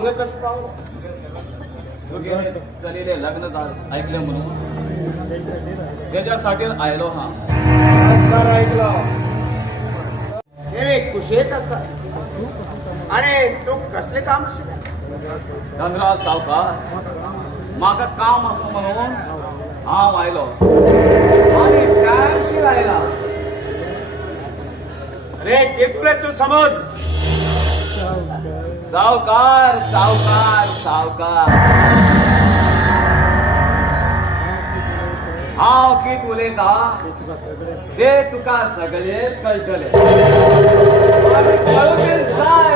अंग कस पाहू झालेले लग्न ऐकले म्हणून त्याच्यासाठी आयलो हा ऐकलं हे कुशेत असा आणि तू कसले काम धनराज सावकार माका काम असं म्हणून हांव आयलो आणि टायमशीर आयला. अरे ते तुला तू समज सावकार सावकार सावकार हांव कित उलयता ते तुका सगळेच कळटले. आनी कळून जाय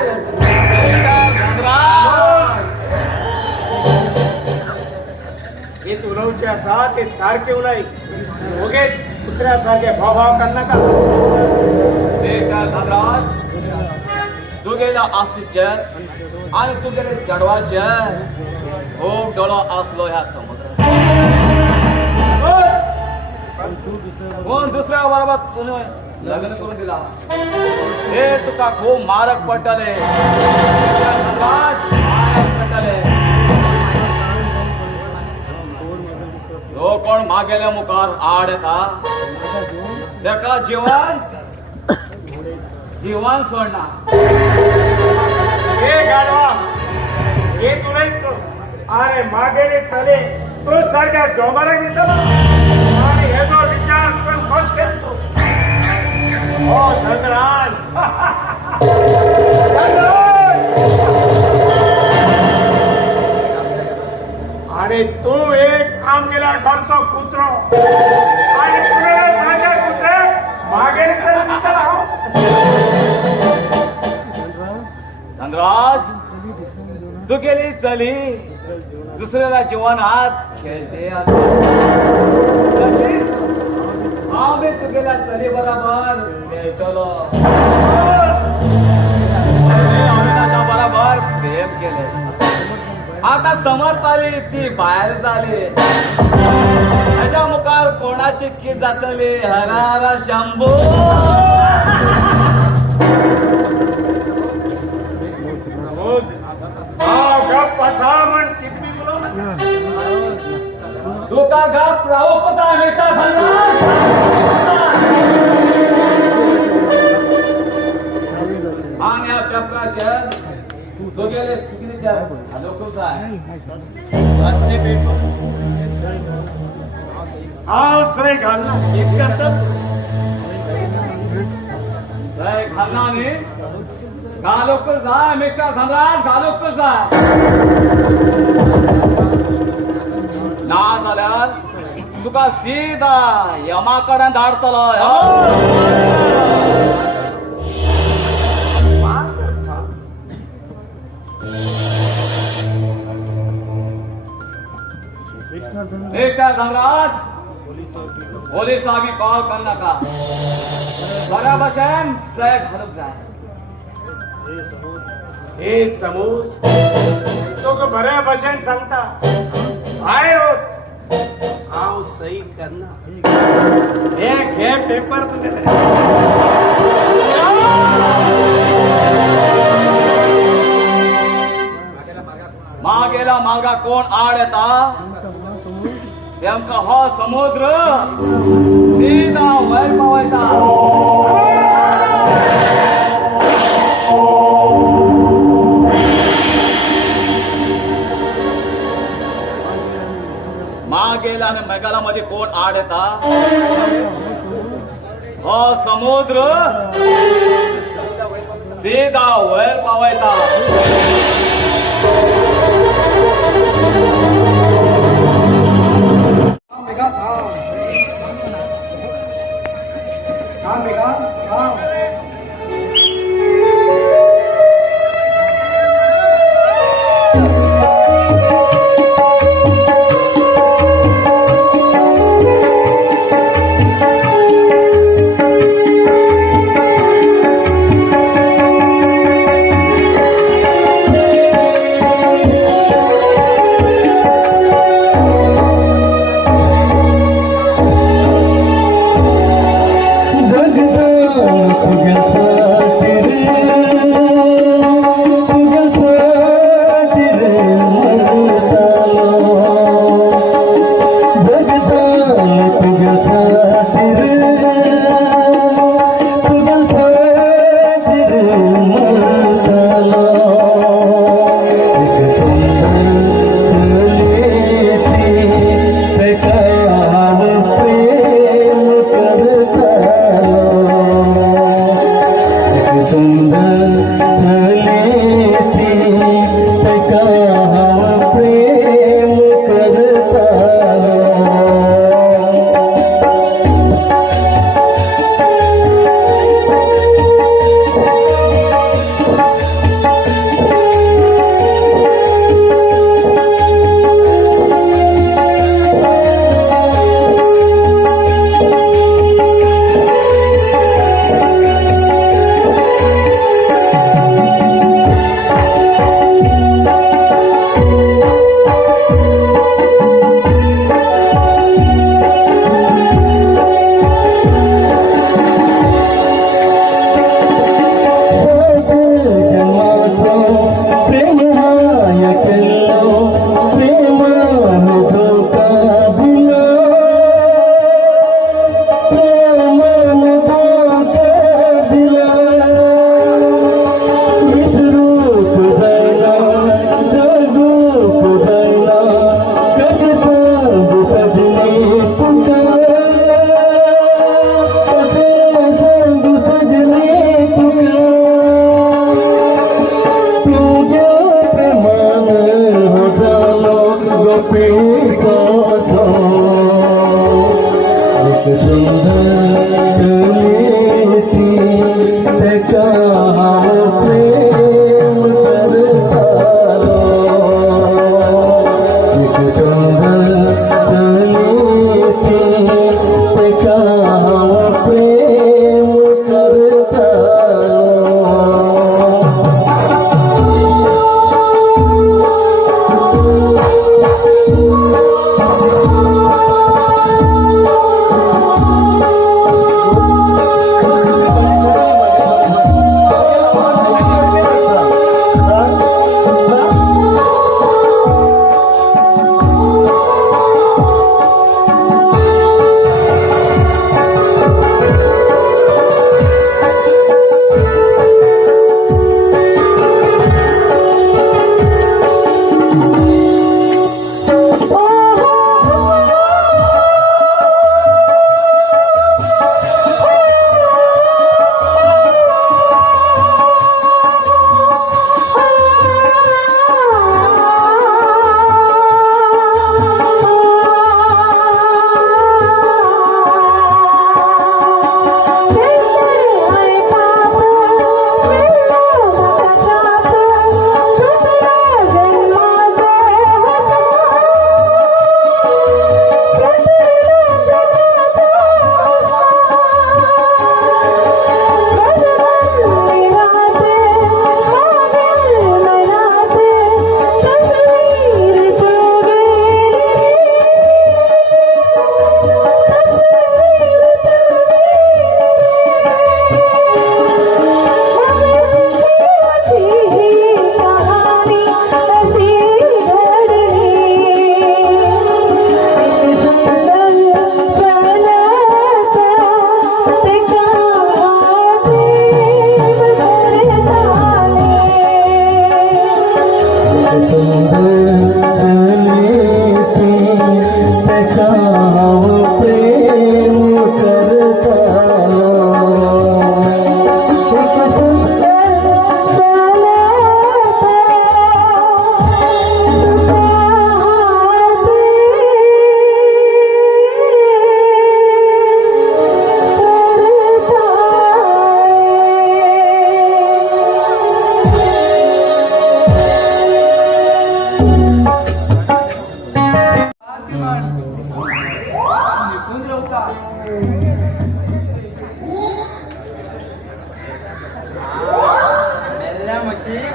हे उलवचे असा ते सारखे उलय ओगे कुत्र्यासारखे भाव करणार ज्येष्ठ धनराज तुगेला आस्तीचे आणि तुगेले चढवाचे खूप डोळो असलो ह्या समुद्रात. कोण दुसऱ्या बरोबर तुने लग्न करून दिला हे तुका खूप मारक पडटले. धनराज मारक पडटले. जो कोण मागेल्या मुखार आड येता तेका जीवन सोडणार. हे गाडवा हे तुला अरे मागेले चाले तो सारख्या डोंगराक दिसतो आणि हे जो विचार पण खुश करतो. हो धनराज अरे तू एक काम केला घरचा कुत्र आणि तुला सारख्या कुत्र्या मागेले धनराज तू गेली चली दुसऱ्याला जीवनात खेळते कशी आम्ही तू गेला चली बरोबर खेळतलो बरोबर प्रेम केले. आता समर्थ आली ती बाहेर झाली त्याच्या मुखार कोणाची कित जातली हरारा शंभू. गप असा म्हण किती बोलवलं तुका गप राहू पता हमेशा आणि या चक्राच्या तो गेले सुकिनीच्या लोकचा असले पेपर सय घालना एक करतात सय घालना गालोकर जाय मिस्टर धनराज गालोकर जाय ना जाल्यार तुका सीधा यमाकडे धाडतलो. मिस्टर धनराज पोलीस आम्ही कॉल कर नका बऱ्या भशेन सय घालूक जाय. हे समोर तो बऱ्या भाषेन सांगता बाहेर होत हाव सही करणार हे घे पेपर तुझे मागेला मागा कोण आड येता तेमका हो समुद्र सीधा वयर पावयता. मागेला आणि मेघालामध्ये कोण आड येता हो समुद्र सीधा वयर पावयता.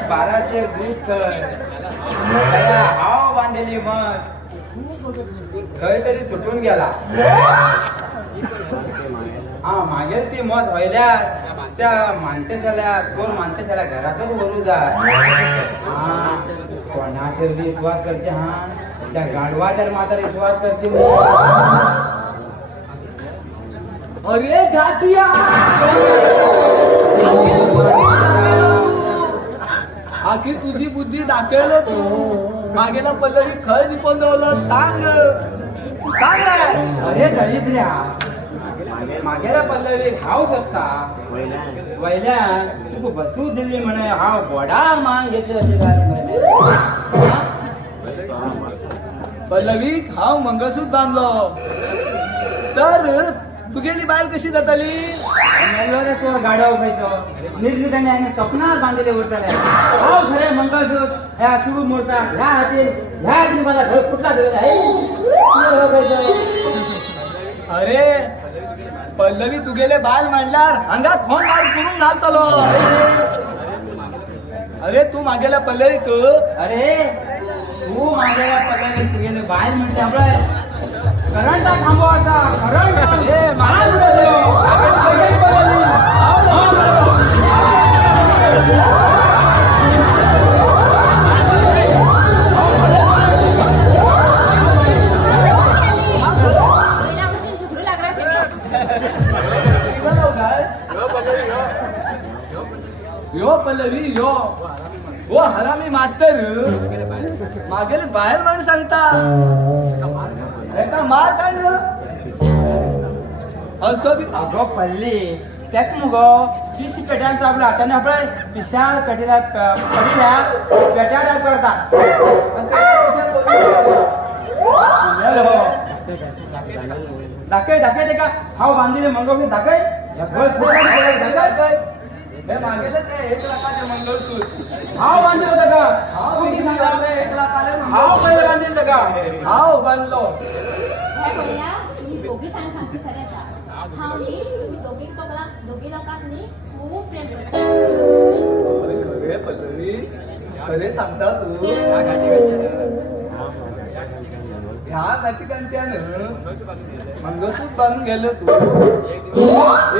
बाराशे दूध हाव बांधलेली मग खय तरी सुटून गेला. हा मागे ती मत व्हायल्या त्या माणसाला दोन माणसाला घरातच भरू जाय. हा कोणाचे विश्वास करचे. हा त्या गाढवाच्या मात्र विश्वास करते. अरे घातिया आखिर तुझी बुद्धी दाखवलं तू मागेला पल्लवी खय दिपून ठेवलं सांग सांग रे. अरे दरिद्र्या मागेला पल्लवी खाऊ शकता वयल्यान तुका बसू दिल्ली म्हणे हांव बोडा मान घेतले अशें काय पल्लवी हांव मंगळसूत्र बांधलो तर तुगेली बायल कशी जाताली. तो गाड्या उपायचो निर्जितांनी हांवें सपनार बांधिले उरताले हांव खरें मंगळसूत्र ह्या शुभ मुहूर्ताक ह्या हातीन मला घर कुठला अरे पल्लवी तुगेले बायल म्हणल्यार अंगात फोन मार करून घालतलो. अरे तू मागेल्या पल्लवीक अरे तू मागेला पल्लवी तुगेले बायल म्हणते आपलं करंटा थांबव आता करंट यो पल्लवी यो ओ हरामी मास्तर मागेले बाहेर म्हण सांगता एका मार काढलं असं बी अगो पल्ली तेक मुगो पिशी पेट्यान चापला त्याने आपल्या पिशाळ कटीला पडील्या पेट्या टाईप करता दाखय दाखय ते का हाव बांधिले मंगळसूत्र दाखय दाखय मागेले ते 1 लाखाचे मंगळसूत्र हाव बांधिलं होतं का हाव किती सांगितलं 1 लाखाले हाव पहिले बांधिलं का हाव बांधलो. तुम्ही दोघी सांगता खऱ्याचा हा मी तुम्ही दोघी लोकांनी खूप प्रेम करता. खरे पल्लवी खरे सांगता तू ह्या नाटिकांच्यान मंगळसूत्र बांधून गेलो तू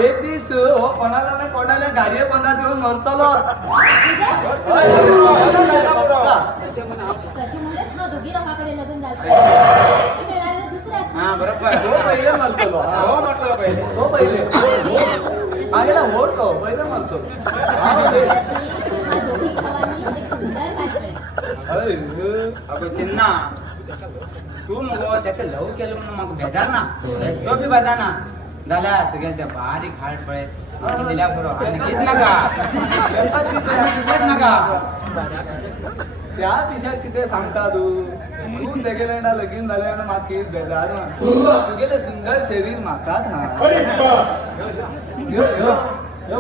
एक दिस हो कोणाला ना कोणाला गाडये बंदात घेऊन मरतलो. कशी म्हणले हा दोघी लोकांकडे लग्न झालं दुसऱ्या हा बरोबर तो पहिले मरतलो. हो म्हटलं पहिले तो पहिले मागेला होत तो पहिले मरतो. हा दोघी भावांनी एक सुंदर पात्र अगो चिन्ना तू मगो त्याचं लव केलं म्हणून मग बेजार ना तो बी बेजार ना जाल्यार तुगे ते बारीक हाड पळय दिल्या बरो आणि कित नाका कित नाका त्या दिशा किती सांगता तू तू तेगेलेंडा लगीन जाल्या म्हाका कित बेजार ना तुगेले सुंदर शरीर म्हाकाच ना. यो यो यो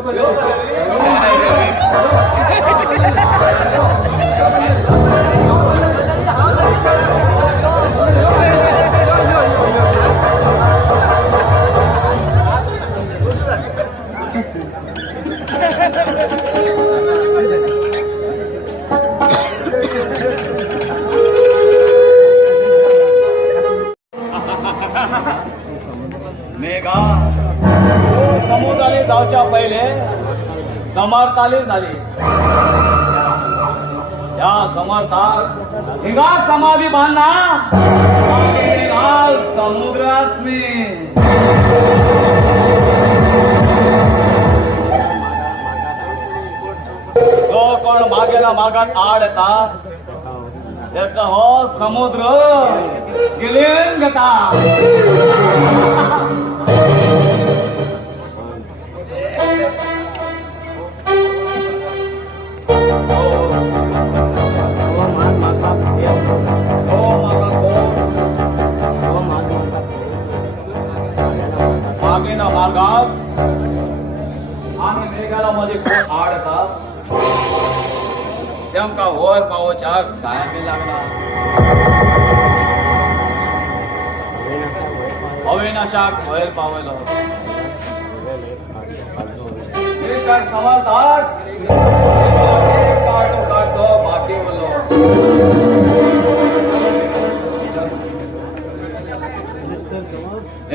मेघा समुद्राने जावच्या पहिले समर्थाली झाली. या समर्थात हिगा समाधी बांधना समुद्रात जो कोण मागेला मागात आड येता त्याचा हो समुद्र गिलीन घेता. मागेना मागात आणि मेघाला मध्ये कोण आडता तेमका वर पावोच्या टायम लागला. अविनाशाक वयर पावलो समजदार काढो काढतो बाकी बोललो.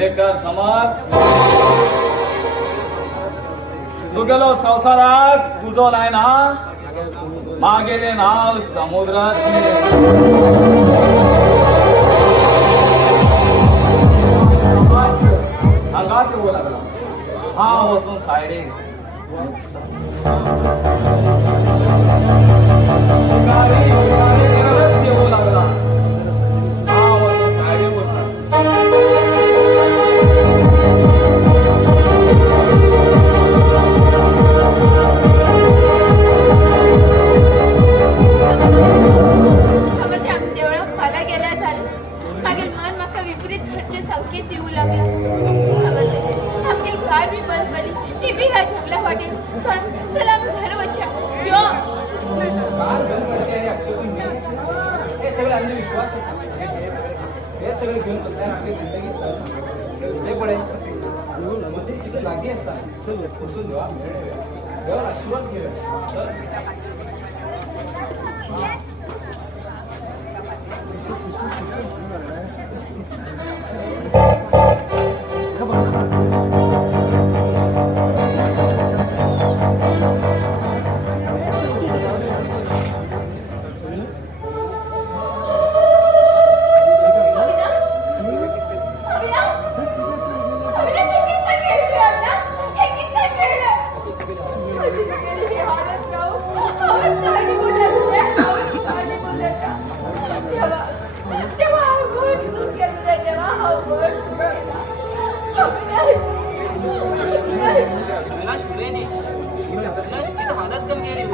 एक समाज तू गेलो संसारात तुझो नाही ना मागेले नाव समुद्रात अंगात येऊ लागला. हा वचून सायडीक शिकारी करत येऊ लागला. हा वचून सायडीक विपरीत घरचे संकेत देऊ लागला. आमची कार बी बंद पडली. ती बी ह्या जंगला वाटेल. चला घर वच्चा यो हे सगळे अंधविश्वास हे सगळे घेऊन बसल्या आपली जिंदगी हे पडे म्हणजे तिथे लागे असतात बसून जेव्हा देवाला आशीर्वाद घे. हालत कम गेली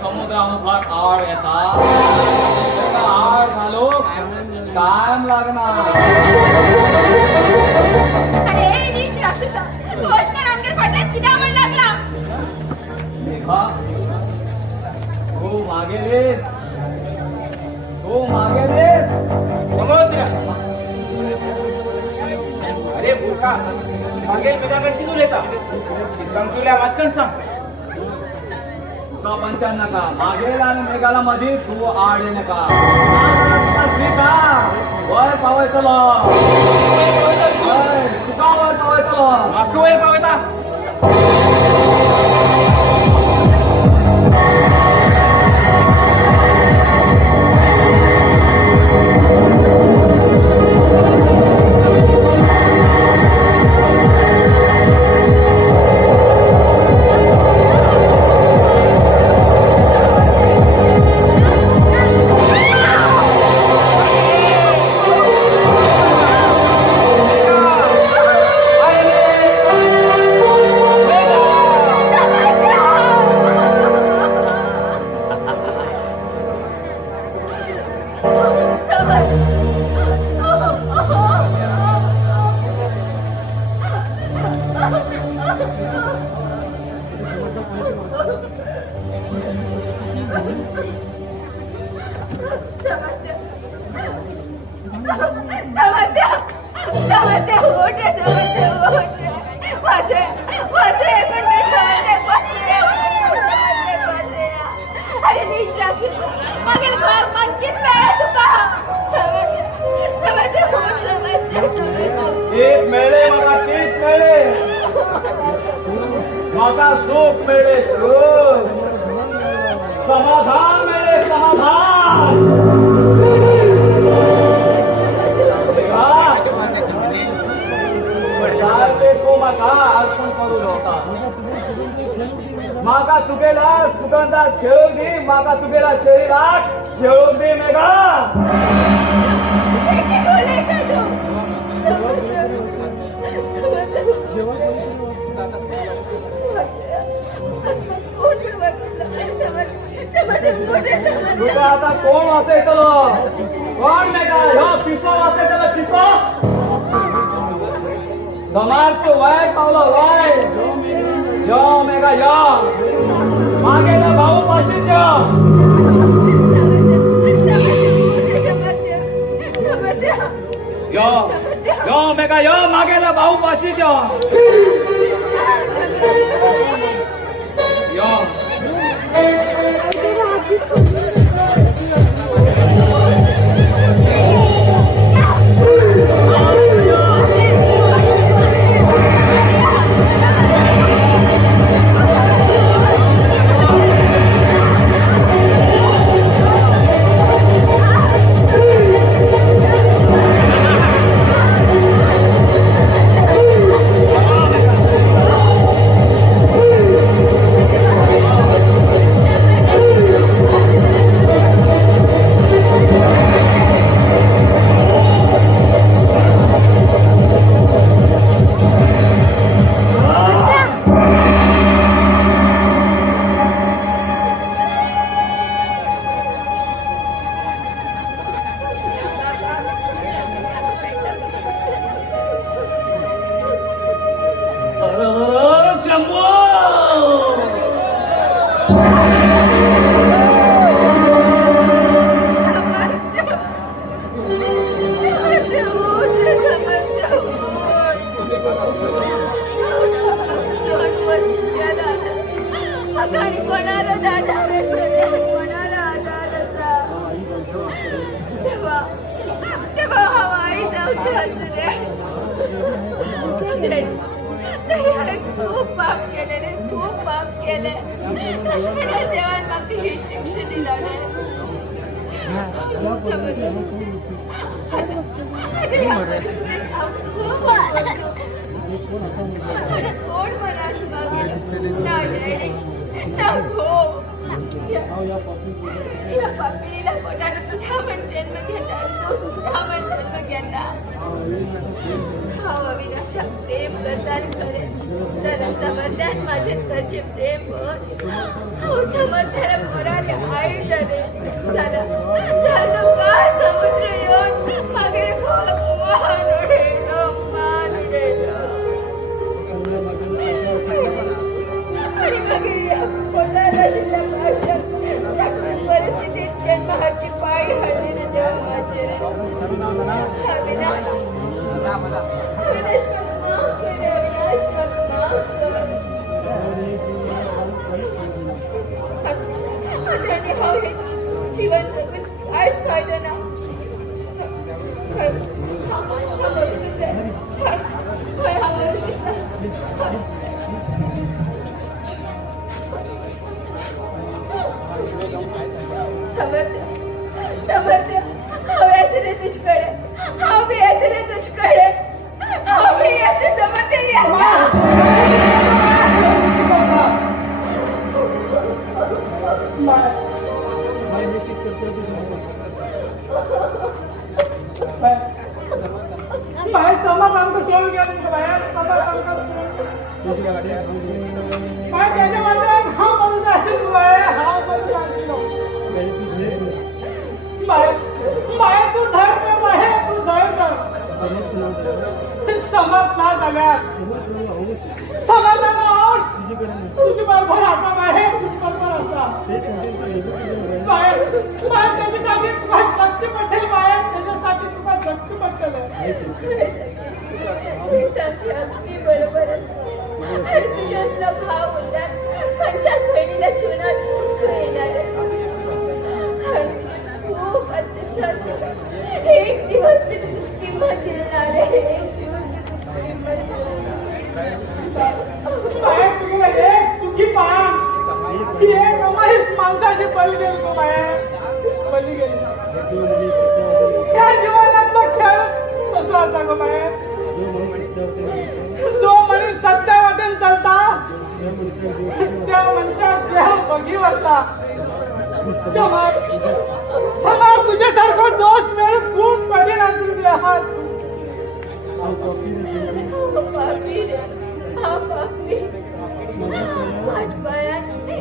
समुद्रामुखात आड येतात त्याचा आड घालो टाइम लागणार. अरे नीच राक्षसा तू अशा रांगेत पडल्यात किती आमण लागला. मेघा तू मागे समुद्र अरे बुरका मागेल मेघाकडे तिथून येता समजूल्या वाचकन सांग. पंचांना का मागेल आणि मेघाला मध्ये तू आड ये नका. वर पावायचं तुका वर पावायचं मागं वेळ पावता एक मेळे मला तीच मेळे मला सुख मिळे सुख समाधान मिळे समाधान. तो माका अर्पण करून होता. माका तुगेला सुगंधात खेळून दे. माका तुगेला शरीरात खेळून दे मेघा. तुझा आता कोण वाचय कोण मेघा ह्यो पिसो वाचय पिसो समाजचं वाय पावलं वाय यो मेघा यो मागेला भाऊ पाशी यो मेघा यो मागेला भाऊ पाशी यो असू दे. नाही हांवें खूप पाप केले रे, खूप पाप केले. तशें म्हणून देवान म्हाका ही शिक्षा दिला रे. कोण मनास मागेल ना डॅडी ना भाऊ. या पापणीला पोटानं तुझ्या म्हण जन्म घेतला, तुझ्या म्हण जन्म घेतला. भाव अविनाशा प्रेम करतात खरे, तर समर्थान माझे घरचे प्रेम बघ. समर्थाला पोराने आई झाले झालं काय समुद्र येऊन मागे मान उडेलो. आणि मागे कोणाला शिल्लक अशा परिस्थितीत जन्माची पाय हल्ली ना देवा माझे. अविनाश जीवन जगून कायच फायदा ना. समर्थ हांव येते रे तुझकडे, हांव बी येते रे तुझकडे, हांव बी येते. समर्थ येता. तू धर समज ना झाल्यास समजानं तुझी बरोबर असा आहे, तुझी बरोबर असा त्याच्यासाठी तुला जगती पटेल बाहेर, त्याच्यासाठी तुला जगती पटेल. अगदी बरोबर आणि तुझ्या असला भाव उल्हास खंच्या बहिणीला जीवनात येणार. खूप अत्याचार केला. एक दिवस मी तुझी किंमत देणार आहे, एक दिवस मी तुझी किंमत देणार. तुझी पान ही एक अमाहित माणसाची बली गेली तो बाहेर, बली गेली. या जीवनातला खेळ कसं असा गो बाहेर. जो मनीस सत्य वाटेल चालता त्या मनच्या देह बघी वरता. समोर तुझ्यासारखं दोस्त मिळून खूप कठीण असेल देहात.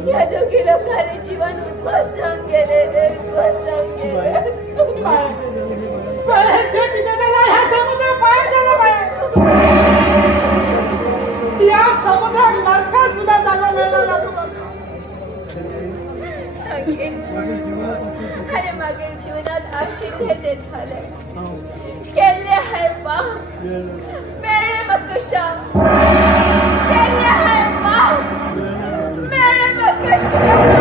या दोघी लोकांनी जीवन उद्ध्वस्त केले रे, उद्ध्वस्त केले. या समुद्रात नरकात सुद्धा जागा मिळणार. अरे मागील जीवनात आशिक ते झाले, केले आहे पाप, मेरे मकशा केले आहे पाप, मेरे मकशा.